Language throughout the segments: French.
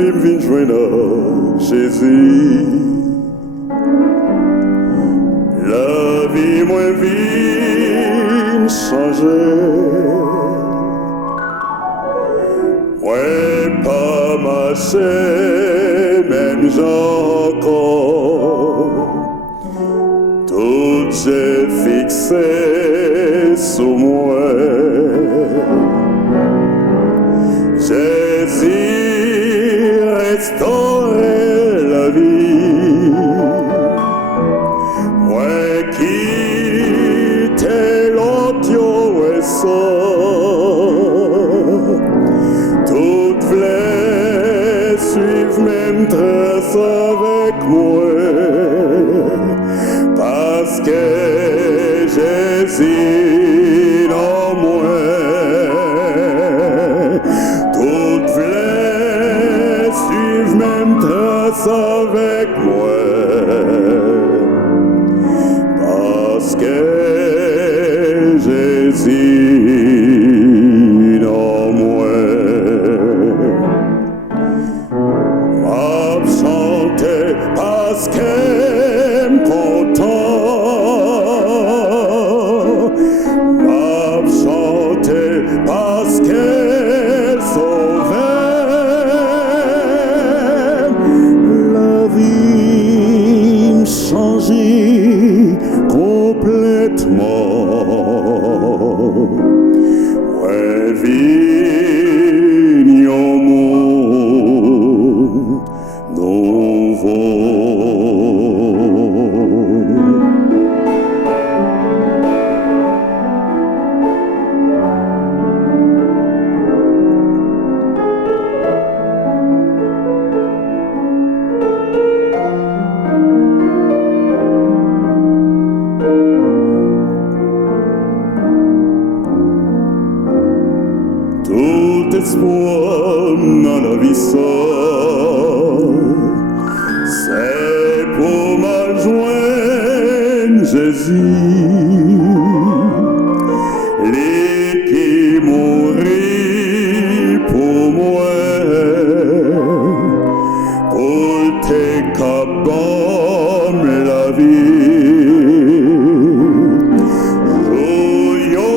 puis me vin joindre Jésus. La vie moins vin changer. Ouais, pas marcher, même j'en encore. Tout j'ai fixé sous moi. Jésus restaurer la vie. Moi qui t'ai l'audio et ça. Tout voulait suivre même trace avec moi. Parce que Jésus en moi. Tout voulait suivre même trace avec moi. Parce que Jésus en moi. M'absenter parce qu'elle me content. M'absenter parce qu'elle sauvait. La vie me changeait complètement. Ouais, vie au monde nouveau. Tout espoir dans la vie c'est pour me joindre Jésus. Lui qui mourit pour moi, pour te capable la vie. Yo,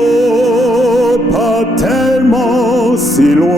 pas tellement si loin.